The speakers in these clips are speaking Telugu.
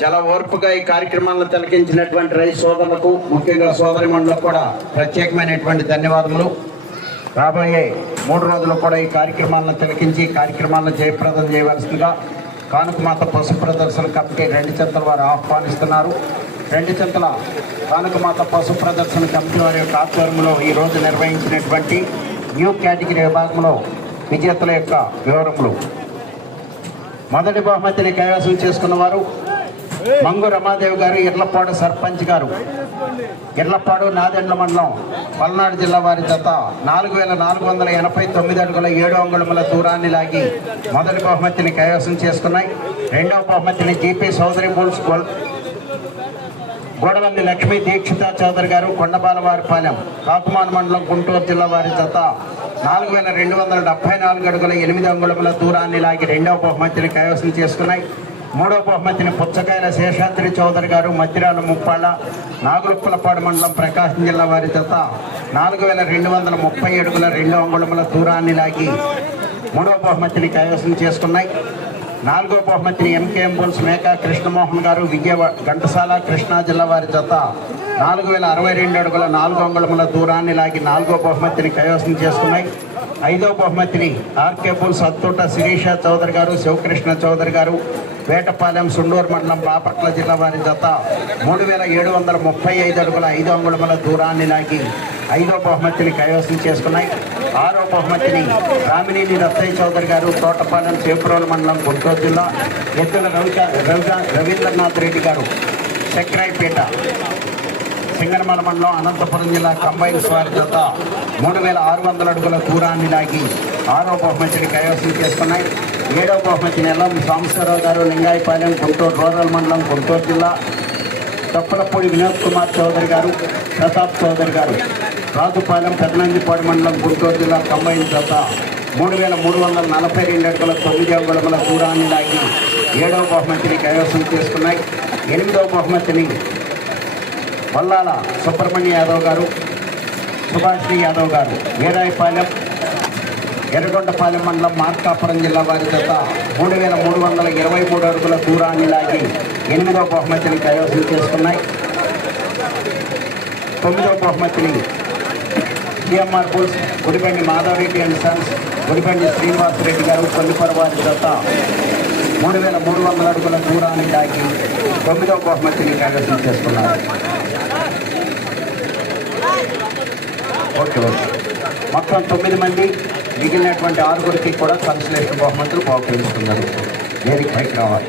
చాలా ఓర్పుగా ఈ కార్యక్రమాలను తిలకించినటువంటి రైతు సోదరులకు ముఖ్యంగా సోదరి కూడా ప్రత్యేకమైనటువంటి ధన్యవాదములు. రాబోయే మూడు రోజులు కూడా ఈ కార్యక్రమాలను తిలకించి కార్యక్రమాలను జయప్రదం చేయవలసిందిగా కానుకమాత పశు ప్రదర్శన కమిటీ రెండు చెంతల వారు ఆహ్వానిస్తున్నారు. రెండు చెంతల కానుకమాత పశు ప్రదర్శన కమిటీ వారి యొక్క ఆధ్వర్యంలో ఈరోజు నిర్వహించినటువంటి న్యూ కేటగిరీ విభాగంలో విజేతల యొక్క వివరములు. మొదటి బహుమతిని కైవసం చేసుకున్న వారు మంగు రమాదేవి గారు ఇర్లపాడు సర్పంచ్ గారు. ఇర్లపాడు నాదెండ్ల మండలం పల్నాడు జిల్లా వారి జత నాలుగు వేల నాలుగు వందల ఎనభై తొమ్మిది అడుగుల ఏడు అంగుళముల దూరాన్ని లాగి మొదటి బహుమతిని కైవసం చేసుకున్నాయి. రెండవ బహుమతిని జీపీ సౌదరి బుల్స్ గోడవల్లి లక్ష్మీ దీక్షిత చౌదరి గారు కొండబాలవారిపాలెం కాకుమాన్ మండలం గుంటూరు జిల్లా వారి జత నాలుగు వేల రెండు వందల డెబ్బై నాలుగు అడుగుల ఎనిమిది అంగుళముల దూరాన్ని లాగి రెండవ బహుమతిని కైవసం చేసుకున్నాయి. మూడవ బహుమతిని పుచ్చకాయల శేషాద్రి చౌదరి గారు మధ్యరాల ముప్పాళ్ళ నాగులుప్పలపాడు మండలం ప్రకాశం జిల్లా వారి జత. నాలుగు వేల రెండు వందల ముప్పై అడుగుల రెండు అంగుళముల దూరాన్ని లాగి మూడవ బహుమతిని కైవసం చేసుకున్నాయి. నాలుగో బహుమతిని ఎంకేఎం బుల్స్ మేకా కృష్ణమోహన్ గారు విజయవాడ ఘంటసాల కృష్ణా జిల్లా వారి జత. నాలుగు వేల అరవై రెండు అడుగుల నాలుగు అంగుళముల దూరాన్ని లాగి నాలుగో బహుమతిని కైవసం చేసుకున్నాయి. ఐదో బహుమతిని ఆర్కే బుల్స్ శిరీష చౌదరి గారు శివకృష్ణ చౌదరి గారు వేటపాలెం సుండూరు మండలం బాపట్ల జిల్లా వారి జత మూడు వేల ఏడు వందల ముప్పై ఐదు అడుగుల ఐదు అంగుళముల దూరాన్ని లాగి ఐదో బహుమతిని కైవసం చేసుకున్నాయి. ఆరో బహుమతిని రామినేని రత్తయ్య చౌదరి గారు తోటపాలెం చేపురోలు మండలం గుంటూరు జిల్లా ఎత్తుల రవిక రవిక రవీంద్రనాథ్ రెడ్డి గారు చక్రాయిపేట. సింగనమల మండలం అనంతపురం జిల్లా కంబైన్ స్వారి జత మూడు వేల ఆరు వందల అడుగుల దూరాన్ని లాగి ఆరో బహుమతిని కైవసం చేసుకున్నాయి. ఏడవ బహుమతి నెలం సాంబశ్వరరావు గారు లింగాయపాలెం గుంటూరు రూరల్ మండలం గుంటూరు జిల్లా తప్పలపూడి వినోద్ కుమార్ చౌదరి గారు ప్రతాప్ చౌదరి గారు రాజుపాలెం పెదనందిపాడు మండలం గుంటూరు జిల్లా కంబైన్ జత మూడు వేల మూడు వందల నలభై రెండు అడుగుల తొమ్మిది అడుగుల దూరాన్ని లాగి ఏడవ బహుమతిని కైవసం చేసుకున్నాయి. ఎనిమిదవ బహుమతిని వల్లాల సుబ్రహ్మణ్య యాదవ్ గారు సుభాష్ని యాదవ్ గారు వీరాయపాలెం ఎర్రగొండపాలెం మండలం మార్కాపురం జిల్లా వారి చేత మూడు వేల మూడు వందల ఇరవై మూడు అడుగుల దూరాన్ని లాగి ఎనిమిదవ బహుమతిని కైవసం చేసుకున్నాయి. తొమ్మిదవ బహుమతిని TMR bulls Gudibandi Madhavareddy and sons Gudibandi Srinivasareddy గారు కొల్లిపర వారి చేత మూడు వేల మూడు వందల అడుగుల దూరాన్ని దాకి తొమ్మిదవ బహుమతిని కైవసం చేసుకున్నారు. Okay okay. మొత్తం తొమ్మిది మంది మిగిలినటువంటి ఆరుగురికి కూడా కన్సలేషన్ బహుమతులు బహుకరిస్తున్నారు దేనికి పైకి రావాలి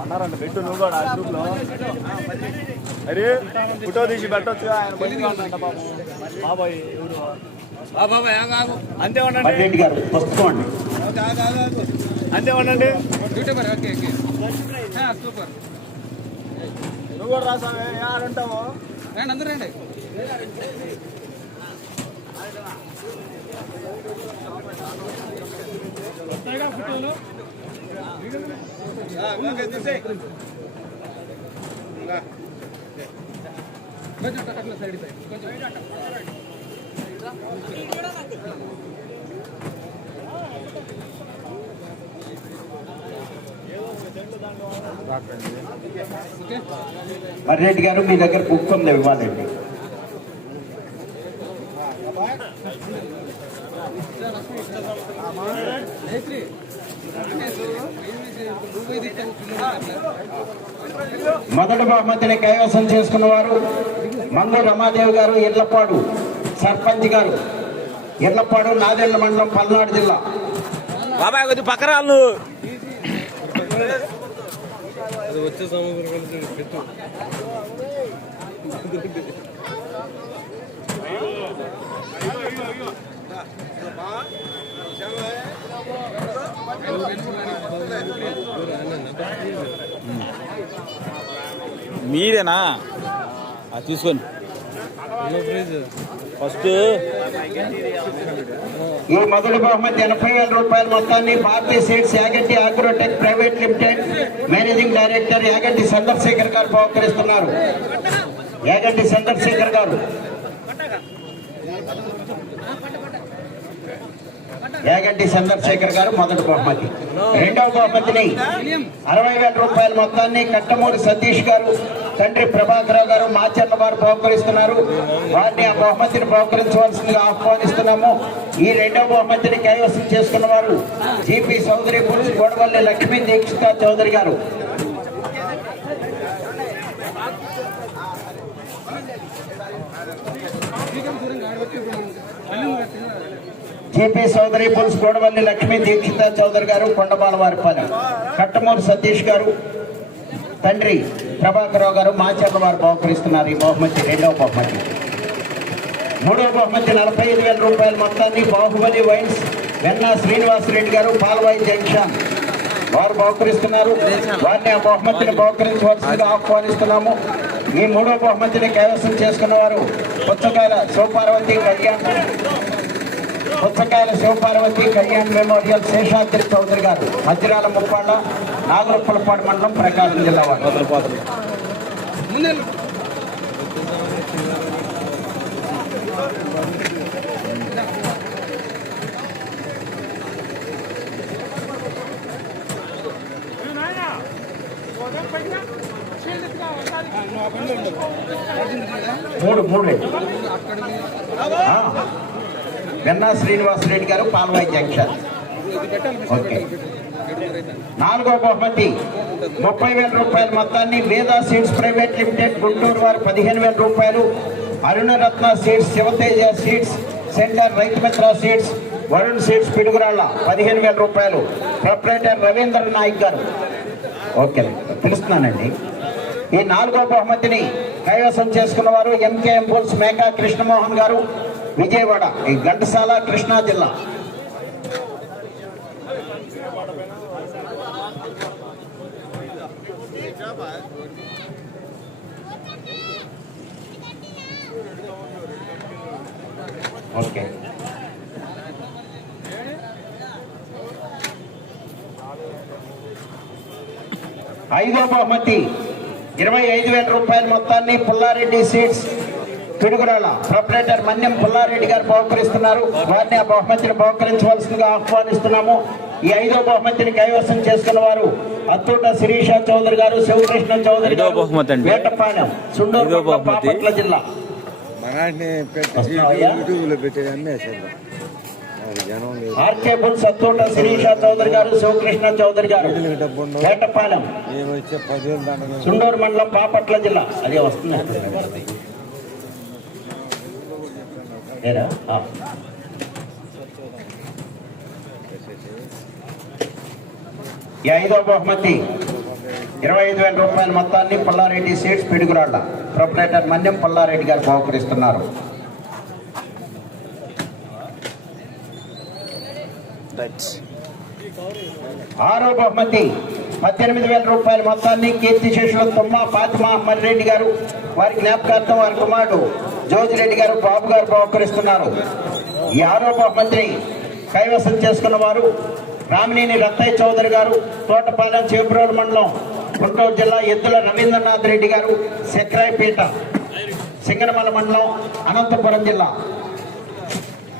అన్నారంట పెట్టు నువ్వు కూడా ఆ గ్రూప్లో అరే ఫోటో తీసి పెట్టొచ్చు ఆయన బాబాయ్ ఎవరు? అంతే ఉండండి. అంతే ఉండండి. సూపర్. నువ్వు కూడా రాసావే ఆడుంటావు రండి అందరూ రండి. మర్రెడ్డి గారు మీ దగ్గర బుక్ ఉంది ఇవ్వాలండి. మొదటి బహుమతిని కైవసం చేసుకున్న వారు మంగు రమాదేవి గారు ఇర్లపాడు సర్పంచ్ గారు. ఇర్లపాడు నాదెండ్ల మండలం పల్నాడు జిల్లా. బాబాయ్ కొద్ది అది వచ్చే మీరేనా? అది తీసుకోండి ఫస్ట్ ఈ మొదటి బహుమతి ఎనభై వేల రూపాయల మొత్తాన్ని Bharatiya seeds Yaganti agrotech private limited managing director Yaganti Chandrasekhar గారు బహుకరిస్తున్నారు. యాగంటి చంద్రశేఖర్ గారు యాగంటి చంద్రశేఖర్ గారు మొదటి బహుమతి. రెండవ బహుమతిని అరవై వేల రూపాయల మొత్తాన్ని కట్టమూరి సతీష్ గారు తండ్రి ప్రభాకరరావు గారు మాచర్ల వారు బహుకరిస్తున్నారు. వారిని ఆ బహుమతిని బహుకరించవలసిందిగా ఆహ్వానిస్తున్నాము. ఈ రెండవ బహుమతిని కైవసం చేసుకున్న వారు జీపీ చౌదరి పురుషు గోడవల్లి లక్ష్మీ దీక్షిత చౌదరి గారు. జేపీ సోదరి పులుసు గోడవల్లి లక్ష్మీ దీక్షిత చౌదరి గారు కొండబాలవారిపాలెం కట్టమూరు సతీష్ గారు తండ్రి ప్రభాకరరావు గారు మాచర్ల వారు బహుకరిస్తున్నారు. ఈ బహుమతి రెండవ బహుమతి. మూడవ బహుమతి నలభై ఐదు వేల రూపాయల మొత్తాన్ని బాహుబలి వైన్స్ వెన్నా శ్రీనివాసరెడ్డి గారు పాల్వాయి జంక్షన్ వారు బహుకరిస్తున్నారు. వారిని ఆ బహుమతిని బహుకరించవలసిందిగా ఆహ్వానిస్తున్నాము. ఈ మూడవ బహుమతిని కైవసం చేసుకున్న వారు పుచ్చకాయల సోపార్వతి కళ్యాణ్ పుచ్చకాయల శివపార్వతి కళ్యాణ్ మెమోరియల్ శేషాద్రి చౌదరి గారు మధ్యరాల ముప్పాళ్ళ నాగరప్పలపాడు మండలం ప్రకాశం జిల్లా వారు. మూడు మూడు వెన్నా శ్రీనివాసరెడ్డి గారు పాల్వాయి జంక్షన్. ఓకే. నాలుగో బహుమతి ముప్పై వేల రూపాయల మొత్తాన్ని Veda seeds private limited Guntur వారు పదిహేను వేల రూపాయలు. Arunaratna seeds Sivateja seeds centre Raithu Mitra seeds Varun seeds Piduguralla పదిహేను వేల రూపాయలు. ప్రొపరేటర్ రవీంద్ర నాయక్ గారు. ఓకే. పిలుస్తున్నానండి. ఈ నాలుగో బహుమతిని కైవసం చేసుకున్న వారు ఎంకేఎం ఎంపుల్స్ మేకా కృష్ణమోహన్ గారు. విజయవాడ ఈ ఘంటసాల కృష్ణా జిల్లా. ఓకే. ఐదో బహుమతి ఇరవై ఐదు వేల రూపాయల మొత్తాన్ని పుల్లారెడ్డి సీట్స్ పిడుగురాల ప్రొపరేటర్ మన్యం పుల్లారెడ్డి గారు బహుకరిస్తున్నారు. వారిని ఆ బహుమతిని బహుకరించవలసిందిగా ఆహ్వానిస్తున్నాము. ఈ ఐదో బహుమతిని కైవసం చేసుకున్న వారు అత్తూట శిరీష చౌదరి గారు శివకృష్ణ చౌదరి గారు. వేటపాలెం సుండూరు. బాపట్ల జిల్లా. ఆర్కే బుల్ సత్తూట శిరీష చౌదరి గారు శివకృష్ణ చౌదరి గారు వేటపాలెం సుండూరు మండలం బాపట్ల జిల్లా. అదే వస్తుంది. ఆ. ఈ ఐదో బహుమతి. ఇరవై ఐదు వేల రూపాయల మొత్తాన్ని పుల్లారెడ్డి సీట్స్ పిడుగురాళ్ళ ప్రొపరేటర్ మన్యం పుల్లారెడ్డి గారు బహుకరిస్తున్నారు. ఆరో బహుమతి. పద్దెనిమిది వేల రూపాయల మొత్తాన్ని కీర్తి శేషుల తుమ్మ ఫాతిమా అమ్మరెడ్డి గారు వారి జ్ఞాపకార్థం వారి కుమారుడు జోజిరెడ్డి గారు బాబు గారు బహుకరిస్తున్నారు. ఈ ఆరోప మంత్రి కైవసం చేసుకున్న వారు రామినేని రత్తయ్య చౌదరి గారు తోటపాలెం చేబ్రోలు మండలం గుంటూరు జిల్లా ఎద్దుల రవీంద్రనాథ్ రెడ్డి గారు సెక్రాయపేట సింగనమల మండలం అనంతపురం జిల్లా.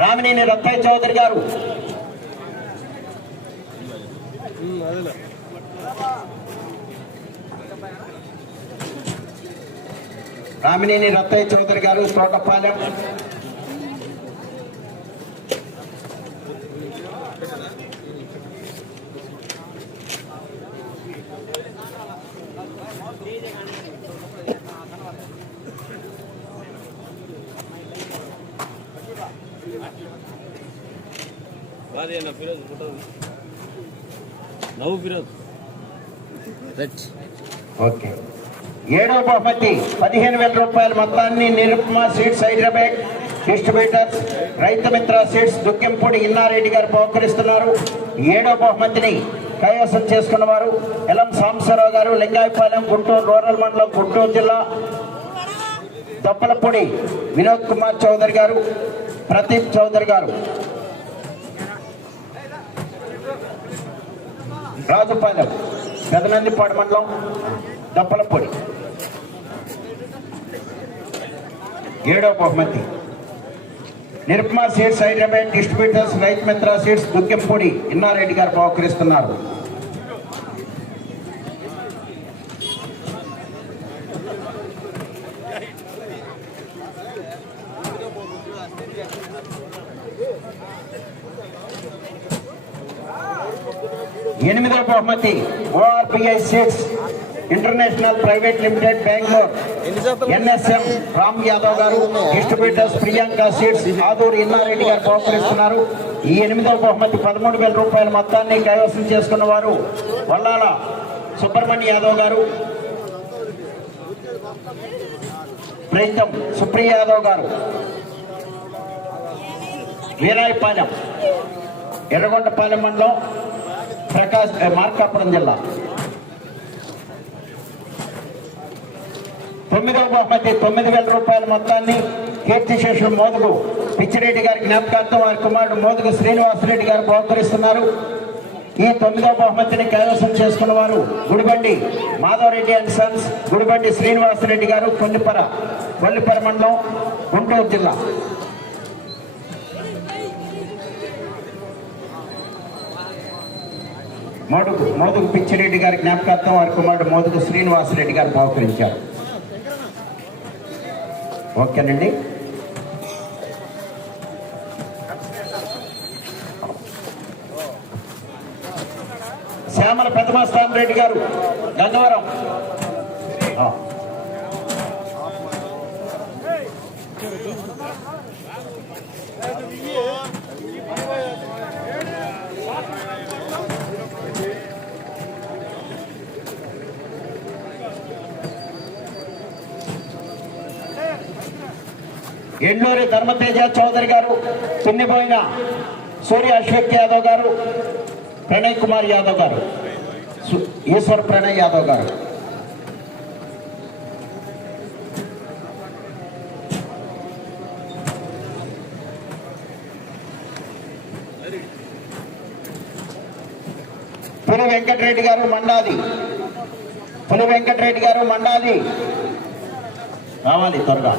రామినేని రత్తయ్య చౌదరి గారు రామినేని రత్తయ్య చౌదరి గారు తోటపాలెం ఓకే. ఏడవ బహుమతి పదిహేను వేల రూపాయల మొత్తాన్ని నిరుపమ సీడ్స్ హైదరాబాద్ డిస్ట్రిబ్యూటర్స్ రైతు మిత్ర సీడ్స్ దుక్కింపూడి ఇన్నారెడ్డి గారు బహుకరిస్తున్నారు. ఏడవ బహుమతిని కైవసం చేసుకున్న వారు ఎలం సాంబశివరావు గారు లింగాయపాలెం గుంటూరు రూరల్ మండలం గుంటూరు జిల్లా దప్పలపూడి వినోద్ కుమార్ చౌదరి గారు ప్రదీప్ చౌదరి గారు. రాజుపాలెం. పెదనందిపాడు మండలం దప్పలపూడి. ఏడో బహుమతి. నిర్మా సీడ్స్ హైదరాబాద్ డిస్ట్రిబ్యూటర్స్ రైతు మిత్ర సీడ్స్ దుగ్గెంపూడి ఇన్నారెడ్డి గారు బహుకరిస్తున్నారు? ఎనిమిదవ బహుమతి. ORPI seeds international private limited Bengaluru NSM Ram Yadav గారు డిస్ట్రిబ్యూటర్స్ ప్రియాంక సీడ్స్ ఆదూరు ఇన్నారెడ్డి గారు బహుకరిస్తున్నారు. ఈ ఎనిమిదవ బహుమతి పదమూడు వేల రూపాయల మొత్తాన్ని కైవసం చేసుకున్న వారు వల్లాల సుబ్రహ్మణ్య యాదవ్ గారు ప్రీతం సుప్రియ యాదవ్ గారు వీరాయపాలెం ఎర్రగొండపాలెం మండలం ప్రకాశ్ మార్కాపురం జిల్లా. తొమ్మిదవ బహుమతి తొమ్మిది వేల రూపాయల మొత్తాన్ని కీర్తిశేషుడు మోదుగు పిచ్చిరెడ్డి గారి జ్ఞాపకార్థం వారి కుమారుడు మోదుగు శ్రీనివాసరెడ్డి గారు బహుకరిస్తున్నారు. ఈ తొమ్మిదవ బహుమతిని కైవసం చేసుకున్న వారు గుడిబండి మాధవరెడ్డి అండ్ సన్స్ గుడిబండి శ్రీనివాసరెడ్డి గారు కొల్లిపర కొల్లిపర మండలం గుంటూరు జిల్లా. మోదుగు మోదుగు పిచ్చిరెడ్డి గారి జ్ఞాపకార్థం వారి కుమారుడు మోదుగు శ్రీనివాసరెడ్డి గారు బహుకరించారు. ఓకేనండి. శ్యామల పెద్దమస్తాన్ రెడ్డి గారు గంగవరం ఎండూరి ధర్మతేజ చౌదరి గారు పిన్నిపోయిన సూర్య అశ్వక్ యాదవ్ గారు ప్రణయ్ కుమార్ యాదవ్ గారు ఈశ్వర్ ప్రణయ్ యాదవ్ గారు. పులి వెంకటరెడ్డి గారు మండాది. పులి వెంకటరెడ్డి గారు మండాది. రావాలి త్వరగా.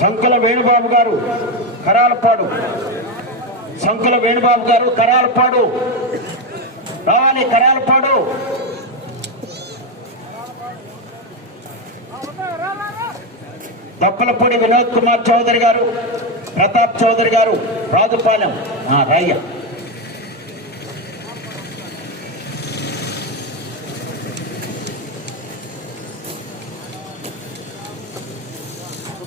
సంకల వేణుబాబు గారు కరాలపాడు. సంకుల వేణుబాబు గారు కరాలపాడు. రావాలి కరాలపాడు. దప్పలపూడి వినోద్ కుమార్ చౌదరి గారు ప్రతాప్ చౌదరి గారు రాజుపాలెం.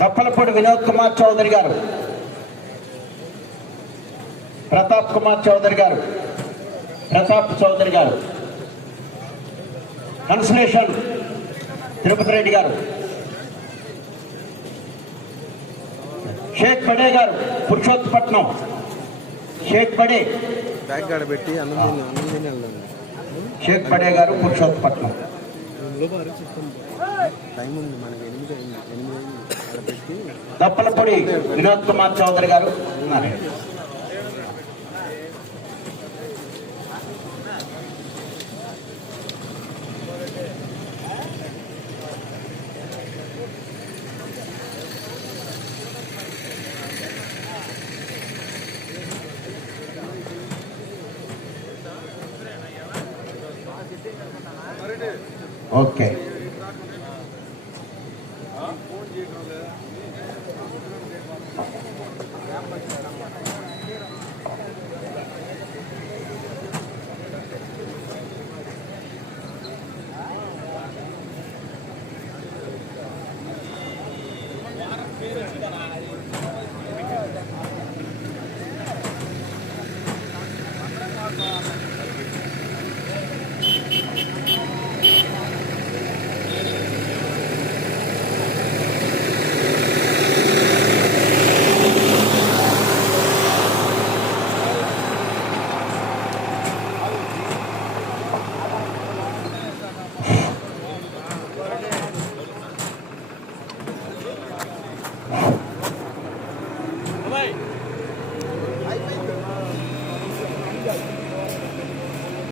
దప్పలపూడి వినోద్ కుమార్ చౌదరి గారు. ప్రతాప్ కుమార్ చౌదరి గారు. ప్రతాప్ చౌదరి గారు. కన్సలేషన్ తిరుపతి రెడ్డి గారు. షేక్ బడే గారు పురుషోత్పట్నం. షేక్ బడే. కాడ పెట్టి షేక్ బడే గారు పురుషోత్పట్నం. టైం ఉంది మనకి ఎనిమిది ఎనిమిది దప్పలపూడి వినోద్ కుమార్ చౌదరి గారు ఉన్నారు. ఓకే.